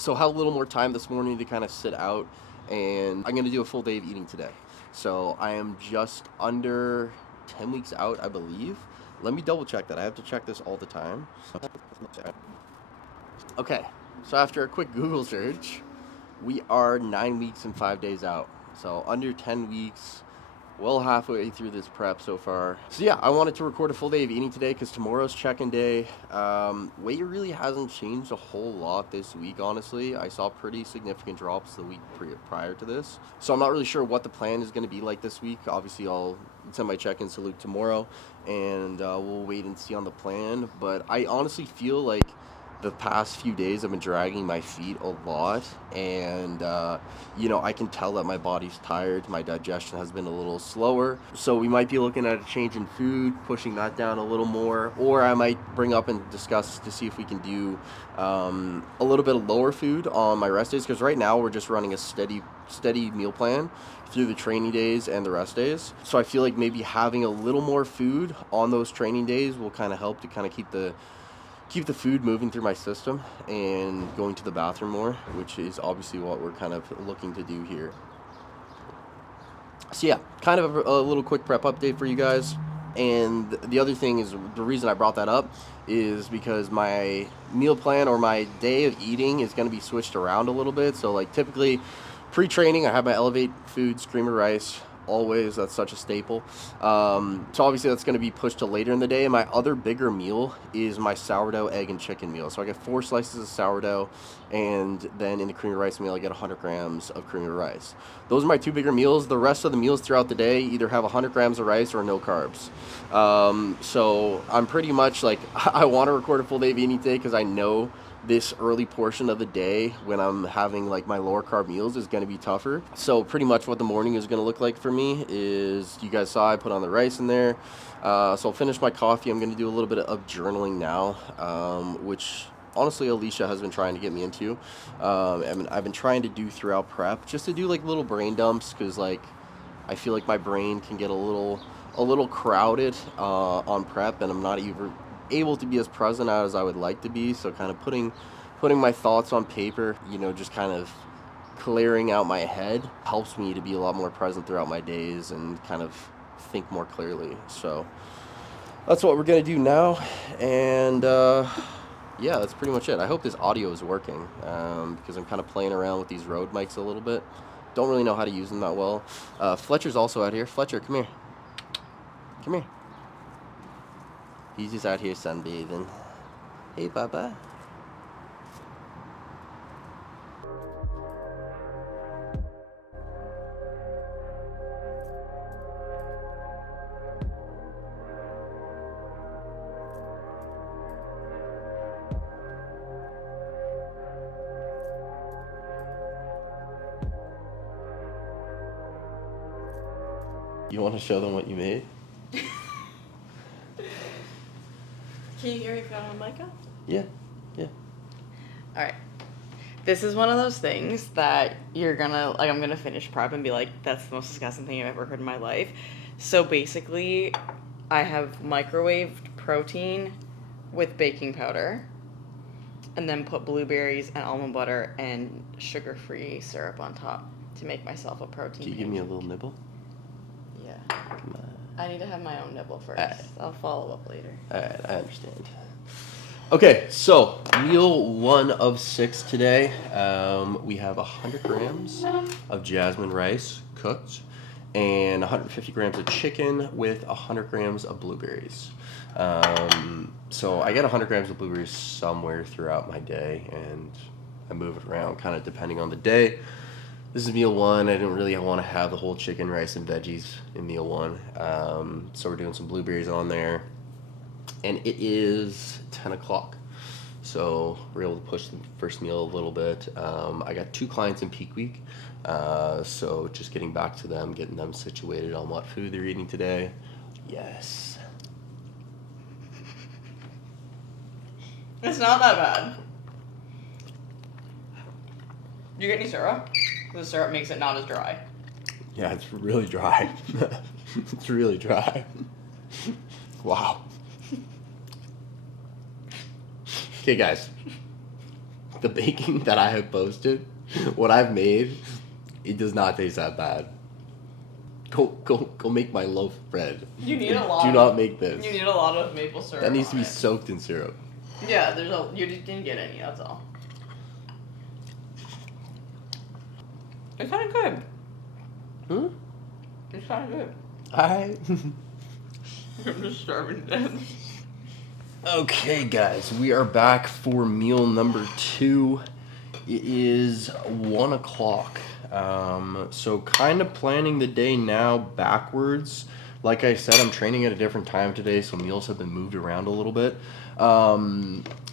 So I had a little more time this morning to kind of sit out, and I'm going to do a full day of eating today. So I am just under 10 weeks out, I believe. Let me double check that. I have to check this all the time. Okay, so after a quick Google search, we are 9 weeks and 5 days out. So under 10 weeks, well halfway through this prep so far. So yeah, I wanted to record a full day of eating today because tomorrow's check-in day. Weight really hasn't changed a whole lot this week, honestly. I saw pretty significant drops the week prior to this. So I'm not really sure what the plan is going to be like this week. Obviously, I'll send my check-in to Luke tomorrow, and we'll wait and see on the plan. But I honestly feel like the past few days I've been dragging my feet a lot, and I can tell that my body's tired. My digestion has been a little slower, so we might be looking at a change in food, pushing that down a little more, or I might bring up and discuss to see if we can do a little bit of lower food on my rest days, because right now we're just running a steady meal plan through the training days and the rest days. So I feel like maybe having a little more food on those training days will kind of help to kind of keep the food moving through my system and going to the bathroom more, which is obviously what we're kind of looking to do here. So yeah, kind of a little quick prep update for you guys. And the other thing is, the reason I brought that up is because my meal plan or my day of eating is going to be switched around a little bit. So like typically pre-training, I have my Elevate Foods creamer rice. Always, that's such a staple. So obviously that's going to be pushed to later in the day. And my other bigger meal is my sourdough egg and chicken meal. So I get 4 slices of sourdough, and then in the creamy rice meal I get 100 grams of creamy rice. Those are my 2 bigger meals. The rest of the meals throughout the day either have 100 grams of rice or no carbs. So I'm pretty much like, I want to record a full day of eating today because I know this early portion of the day when I'm having like my lower carb meals is going to be tougher. So pretty much what the morning is going to look like for me is, you guys saw I put on the rice in there. So I'll finish my coffee. I'm going to do a little bit of journaling now, which honestly Alicia has been trying to get me into. I've been trying to do throughout prep, just to do like little brain dumps, because like I feel like my brain can get a little crowded on prep, and I'm not even able to be as present as I would like to be. So kind of putting my thoughts on paper, just kind of clearing out my head helps me to be a lot more present throughout my days and kind of think more clearly. So that's what we're gonna do now, and yeah, that's pretty much it. I hope this audio is working, because I'm kind of playing around with these Rode mics a little bit. Don't really know how to use them that well. Fletcher's also out here. Fletcher, come here. Come here. He's just out here sunbathing. Hey, Baba. You want to show them what you made? Can you hear me if you got on the mic up? Yeah. Alright. This is one of those things that you're gonna, like, I'm gonna finish prep and be like, that's the most disgusting thing I've ever heard in my life. So basically, I have microwaved protein with baking powder, and then put blueberries and almond butter and sugar-free syrup on top to make myself a protein. Can you give me a little nibble? Yeah. Come on. I need to have my own nibble first. Alright. I'll follow up later. Alright, I understand. Okay, so meal 1 of 6 today. We have 100 grams of jasmine rice cooked, and 150 grams of chicken with 100 grams of blueberries. So I get 100 grams of blueberries somewhere throughout my day, and I move it around kind of depending on the day. This is meal 1. I didn't really want to have the whole chicken, rice, and veggies in meal 1. So we're doing some blueberries on there. And it is 10 o'clock. So we're able to push the first meal a little bit. I got 2 clients in peak week. So just getting back to them, getting them situated on what food they're eating today. Yes. It's not that bad. Do you get any syrup? The syrup makes it not as dry. Yeah, it's really dry. It's really dry. Wow. Okay, guys. the baking that I have posted, what I've made, it does not taste that bad. Go make my loaf of bread. You need a lot. Do not make this. You need a lot of maple syrup. That needs to be it. soaked in syrup. Yeah, you just didn't get any. That's all. It's kind of good. Hmm? It's kind of good. Hi. I'm just starving to death. Okay, guys, we are back for meal number 2. It is 1 o'clock. So kind of planning the day now backwards. Like I said, I'm training at a different time today, so meals have been moved around a little bit.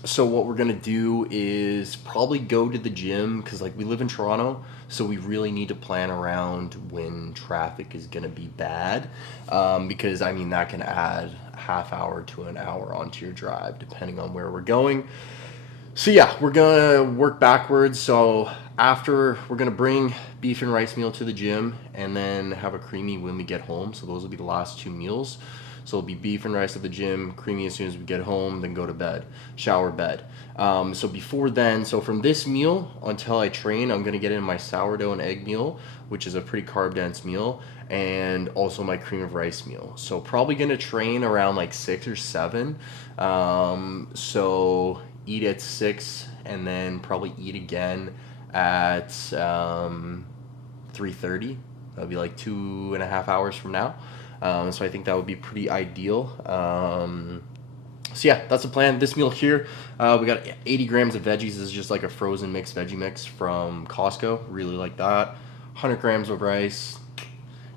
So what we're gonna do is probably go to the gym, because like we live in Toronto, so we really need to plan around when traffic is gonna be bad, because I mean that can add a half hour to an hour onto your drive depending on where we're going. So yeah, we're gonna work backwards. So after, we're gonna bring beef and rice meal to the gym and then have a creamy when we get home. So those will be the last 2 meals. So it'll be beef and rice at the gym, creamy as soon as we get home, then go to bed, shower, bed. So before then, so from this meal until I train, I'm gonna get in my sourdough and egg meal, which is a pretty carb dense meal, and also my cream of rice meal. So probably gonna train around like 6 or 7. So eat at 6 and then probably eat again at 3:30. That'll be like 2.5 hours from now. So I think that would be pretty ideal. So yeah, that's the plan. This meal here, we got 80 grams of veggies. This is just like a frozen mixed veggie mix from Costco. Really like that. 100 grams of rice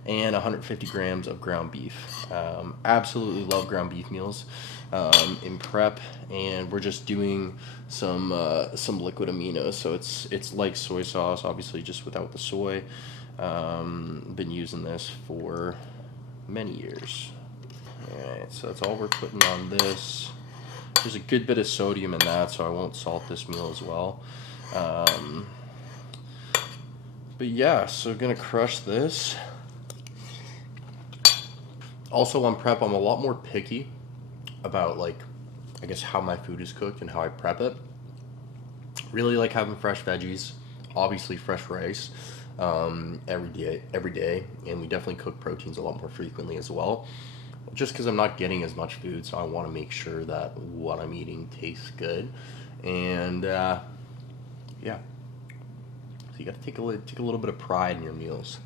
and 150 grams of ground beef. Absolutely love ground beef meals in prep, and we're just doing some liquid aminos. So it's like soy sauce, obviously just without the soy. Been using this for many years. Alright, so that's all we're putting on this. There's a good bit of sodium in that, so I won't salt this meal as well. But yeah, so gonna crush this. Also on prep, I'm a lot more picky about, like, I guess how my food is cooked and how I prep it. Really like having fresh veggies, obviously fresh rice. Every day, and we definitely cook proteins a lot more frequently as well, just because I'm not getting as much food, so I want to make sure that what I'm eating tastes good. And yeah, so you got to take a little bit of pride in your meals.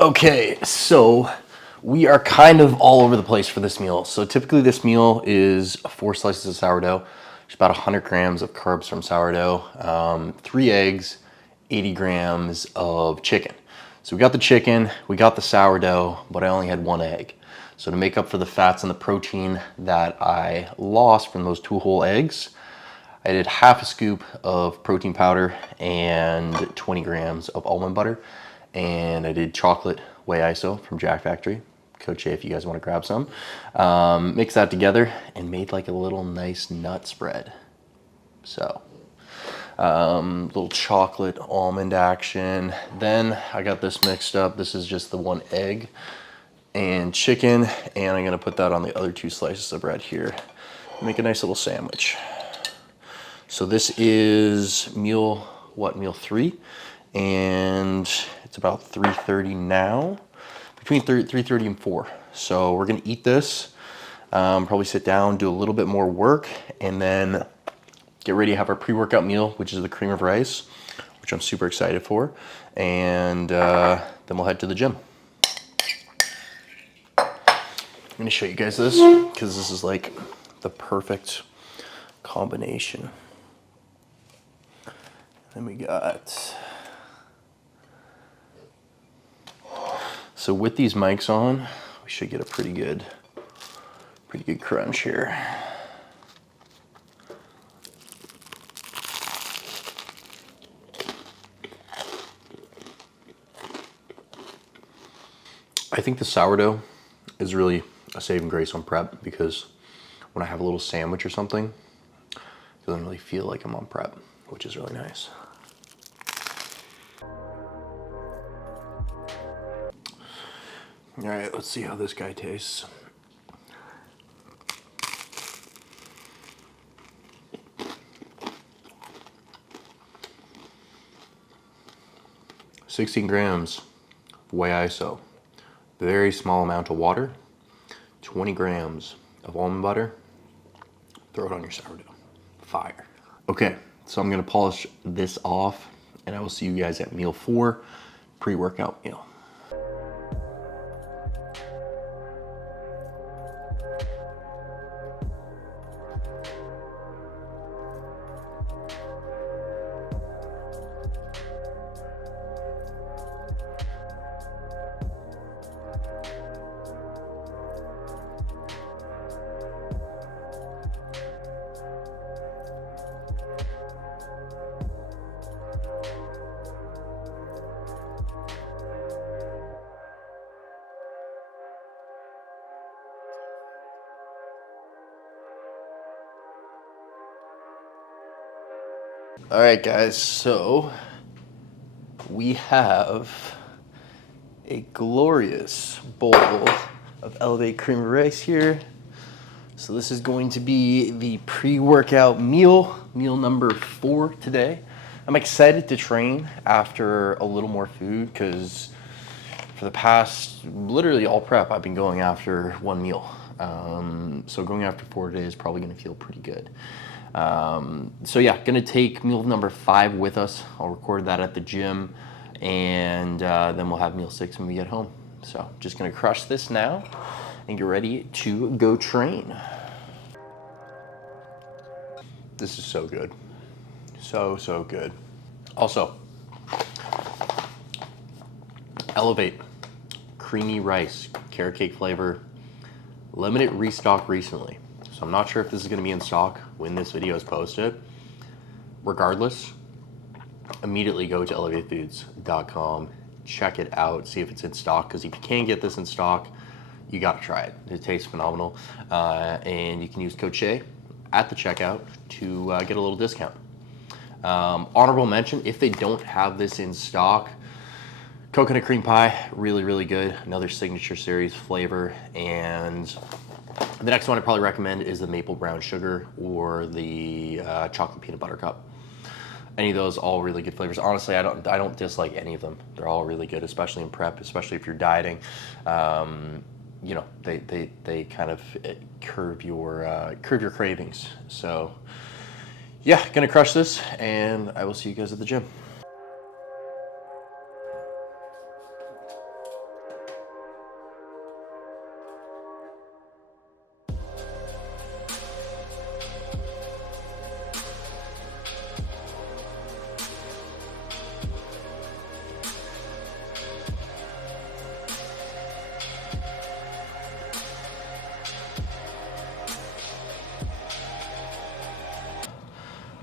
Okay, so we are kind of all over the place for this meal. So typically this meal is 4 slices of sourdough. There's about 100 grams of carbs from sourdough, 3 eggs, 80 grams of chicken. So we got the chicken, we got the sourdough, but I only had 1 egg. So to make up for the fats and the protein that I lost from those 2 whole eggs, I did half a scoop of protein powder and 20 grams of almond butter. And I did chocolate whey iso from Jack Factory. Code Shea if you guys want to grab some. Mix that together and made like a little nice nut spread. So, little chocolate almond action. Then I got this mixed up. This is just the 1 egg and chicken, and I'm gonna put that on the other 2 slices of bread here. Make a nice little sandwich. So this is meal 3, and it's about 3:30 now. Between 3:30 and 4. So we're gonna eat this, probably sit down, do a little bit more work, and then get ready to have our pre-workout meal, which is the cream of rice, which I'm super excited for. And then we'll head to the gym. I'm gonna show you guys this, because this is like the perfect combination. Then we got, so with these mics on, we should get a pretty good crunch here. I think the sourdough is really a saving grace on prep, because when I have a little sandwich or something, it doesn't really feel like I'm on prep, which is really nice. All right, let's see how this guy tastes. "16 grams whey iso, very small amount of water, 20 grams of almond butter. Throw it on your sourdough. Fire." Okay, so I'm gonna polish this off, and I will see you guys at meal 4, pre-workout meal. All right, guys, so we have a glorious bowl of Elevate cream of rice here. So this is going to be the pre-workout meal number 4 today. I'm excited to train after a little more food because for the past, literally all prep, I've been going after 1 meal. So going after 4 today is probably gonna feel pretty good. So yeah, gonna take meal number 5 with us. I'll record that at the gym, and then we'll have meal 6 when we get home. So just gonna crush this now and get ready to go train. This is so good. So good. Also, Elevate creamy rice, carrot cake flavor, limited restock recently. So I'm not sure if this is going to be in stock when this video is posted. Regardless, immediately go to elevatefoods.com, check it out, see if it's in stock, because if you can't get this in stock, you got to try it. It tastes phenomenal. And you can use code Shea at the checkout to get a little discount. Honorable mention, if they don't have this in stock, coconut cream pie, really good. Another signature series flavor. And the next one I'd probably recommend is the maple brown sugar or the chocolate peanut butter cup. Any of those, all really good flavors. Honestly, I don't dislike any of them. They're all really good, especially in prep, especially if you're dieting. You know, they kind of curb your cravings. So yeah, gonna crush this, and I will see you guys at the gym.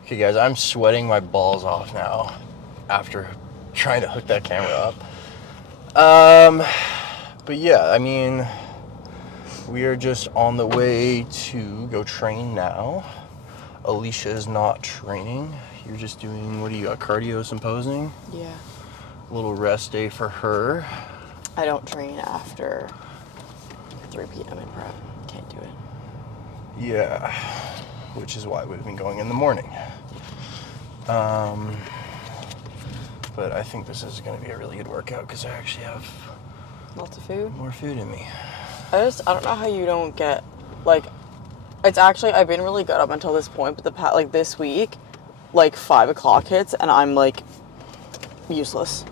Okay guys, I'm sweating my balls off now after trying to hook that camera up. But yeah, I mean, we are just on the way to go train now. Alicia is not training. You're just doing, what do you got, cardio symposing? Yeah. A little rest day for her. I don't train after 3 p.m. in prep. Can't do it. Yeah, which is why we've been going in the morning. But I think this is going to be a really good workout because I actually have Lots of food? more food in me. I don't know how you don't get, like, it's actually, I've been really good up until this point, but like this week, like 5 o'clock hits and I'm like useless.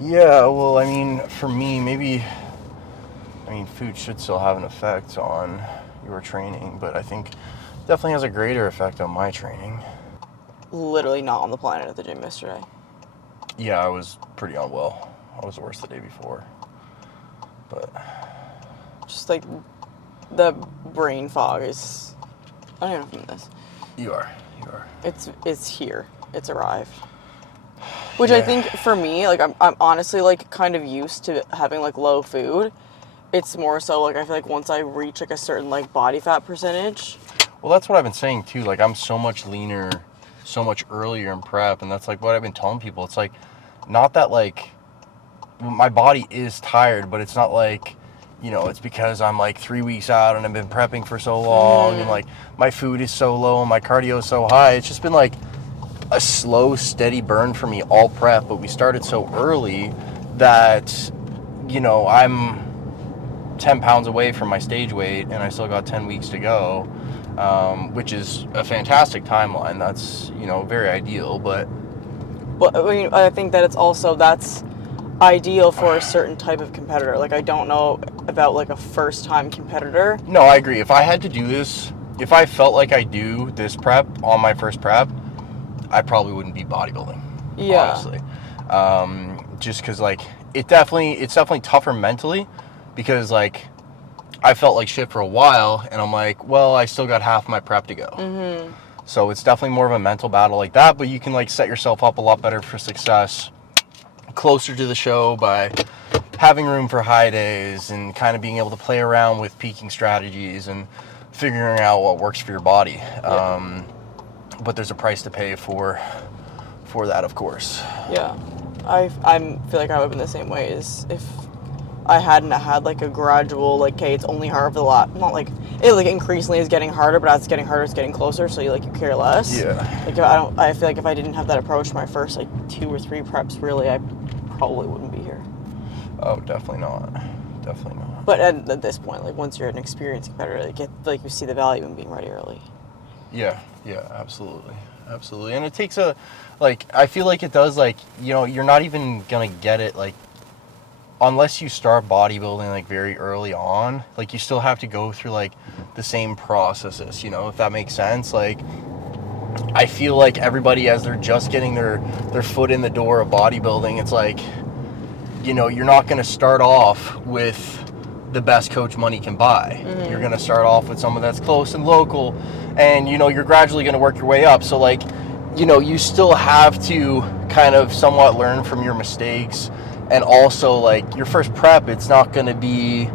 Yeah, well, I mean, for me, maybe, I mean, food should still have an effect on your training, but I think definitely has a greater effect on my training. Literally not on the planet at the gym yesterday. Yeah, I was pretty unwell. I was worse the day before. But Just like the brain fog is, I don't even know if I'm this. you are. It's here. It's arrived. Which I think for me, like I'm honestly like kind of used to having like low food. It's more so like I feel like once I reach like a certain like body fat percentage. Well, that's what I've been saying too. Like, I'm so much leaner, so much earlier in prep, and that's like what I've been telling people. It's like, not that like my body is tired, but it's not like, you know, it's because I'm like 3 weeks out and I've been prepping for so long and like my food is so low and my cardio is so high. It's just been like a slow, steady burn for me all prep, but we started so early that, you know, I'm 10 pounds away from my stage weight and I still got 10 weeks to go, which is a fantastic timeline. That's, you know, very ideal, but... Well, I mean, I think that that's ideal for a certain type of competitor. Like, I don't know about, like, a first-time competitor. No, I agree. If I had to do this, if I felt like I do this prep on my first prep, I probably wouldn't be bodybuilding, honestly. Just because, like, it's definitely tougher mentally because, like, I felt like shit for a while, and I'm like, well, I still got half my prep to go. So it's definitely more of a mental battle like that, but you can, like, set yourself up a lot better for success closer to the show by having room for high days and kind of being able to play around with peaking strategies and figuring out what works for your body. But there's a price to pay for that, of course. Yeah. I feel like I would have been the same way as if I hadn't had like a gradual, like, okay, it's only hard for the lot. Not like it like increasingly is getting harder, but as it's getting harder, it's getting closer. So you care less. Yeah. Like I feel like if I didn't have that approach my first like 2 or 3 preps, really, I probably wouldn't be here. Oh, definitely not. Definitely not. But at this point, like once you're an experienced competitor, you see the value in being ready early. Yeah, absolutely. Absolutely. And it takes I feel like it does, like, you know, you're not even gonna get it, like, unless you start bodybuilding, like, very early on. Like, you still have to go through, like, the same processes, you know, if that makes sense. Like, I feel like everybody, as they're just getting their foot in the door of bodybuilding, it's like, you know, you're not gonna start off with the best coach money can buy. You're going to start off with someone that's close and local, and, you know, you're gradually going to work your way up. So, like, you know, you still have to kind of somewhat learn from your mistakes, and also, like, your first prep, it's not going to be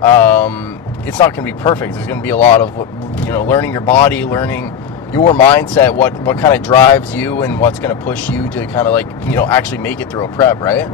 perfect. There's going to be a lot of, you know, learning your body, learning your mindset, what kind of drives you and what's going to push you to kind of, like, you know, actually make it through a prep, right?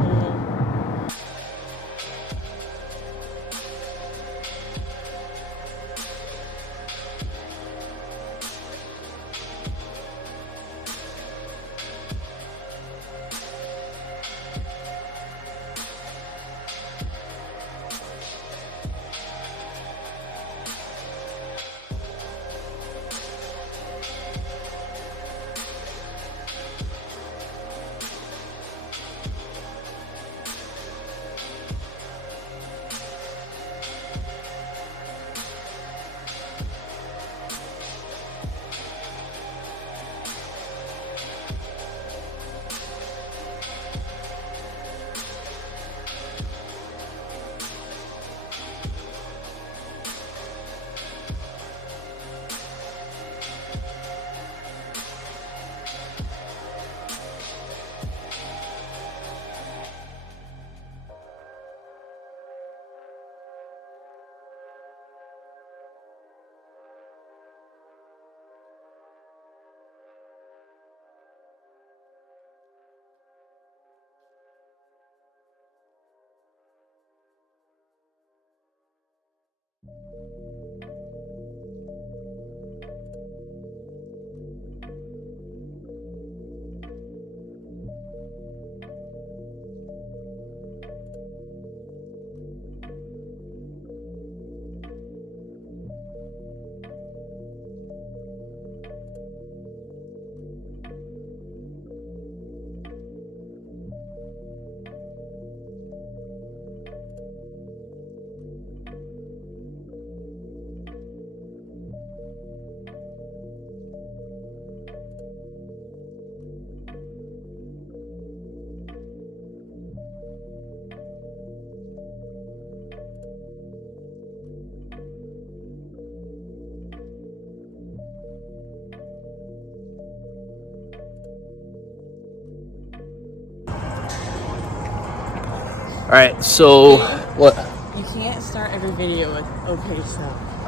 All right, so what? You can't start every video with "okay, so."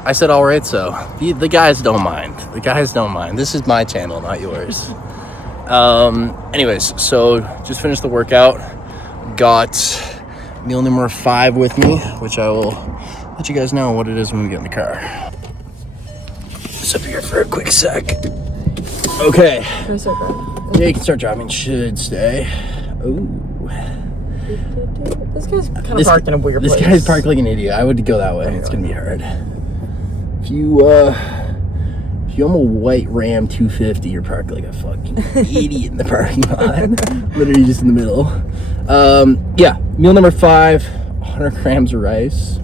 I said, all right, so the guys don't mind. The guys don't mind. This is my channel, not yours. Anyways, so just finished the workout. Got meal number 5 with me, which I will let you guys know what it is when we get in the car. Just up here for a quick sec. Okay. Can I start driving? Yeah, you can start driving. Should stay. Ooh. This guy's kind of parked in a weird place. This guy's parked like an idiot. I would go that way. It's gonna be hard. If you own a white Ram 250, you're parked like a fucking idiot in the parking lot. Literally just in the middle. Yeah, meal number 5, 100 grams of rice.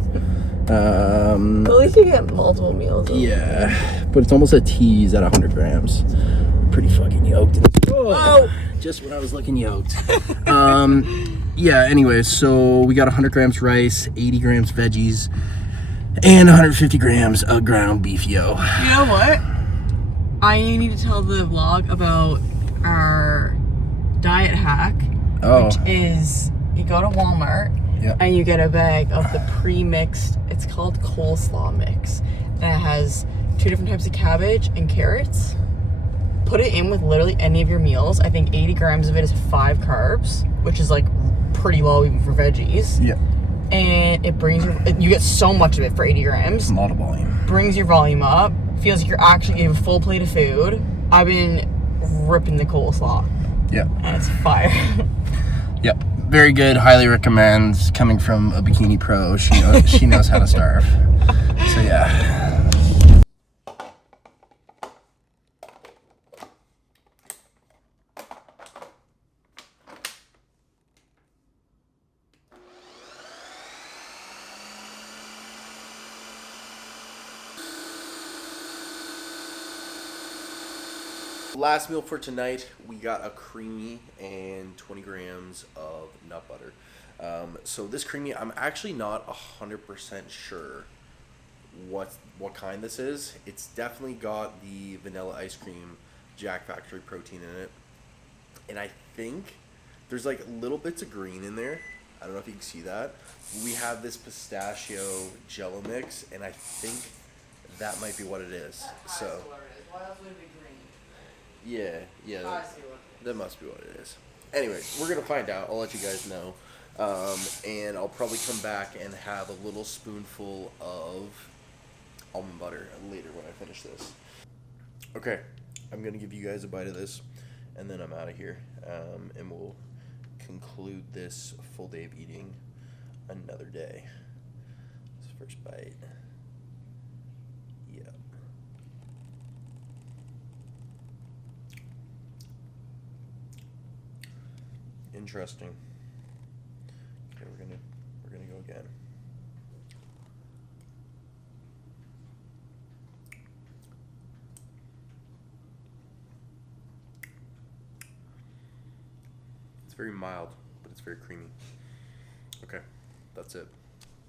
At least you get multiple meals. Yeah, but it's almost a tease at 100 grams. Pretty fucking yoked. Oh! Just when I was looking yoked. Yeah, anyways, so we got 100 grams rice, 80 grams veggies, and 150 grams of ground beef, yo. You know what? I need to tell the vlog about our diet hack, which is you go to Walmart and you get a bag of the pre-mixed, it's called coleslaw mix, and it has 2 different types of cabbage and carrots. Put it in with literally any of your meals. I think 80 grams of it is 5 carbs, which is like pretty low even for veggies. Yeah. And it brings you get so much of it for 80 grams. A lot of volume. Brings your volume up. Feels like you're actually getting a full plate of food. I've been ripping the coleslaw. Yeah. And it's fire. Yep. Very good. Highly recommend. Coming from a bikini pro, she knows how to starve. So yeah. Last meal for tonight, we got a creamy and 20 grams of nut butter. So this creamy, I'm actually not 100% sure what kind this is. It's definitely got the vanilla ice cream Jack Factory protein in it. And I think there's like little bits of green in there. I don't know if you can see that. We have this pistachio jello mix, and I think that might be what it is. So. Why else would it be green? Yeah, that must be what it is. Anyway, we're going to find out. I'll let you guys know. And I'll probably come back and have a little spoonful of almond butter later when I finish this. Okay, I'm going to give you guys a bite of this, and then I'm out of here. And we'll conclude this full day of eating another day. This first bite. Yep. Interesting. Okay, we're gonna go again. It's very mild, but it's very creamy. Okay, that's it.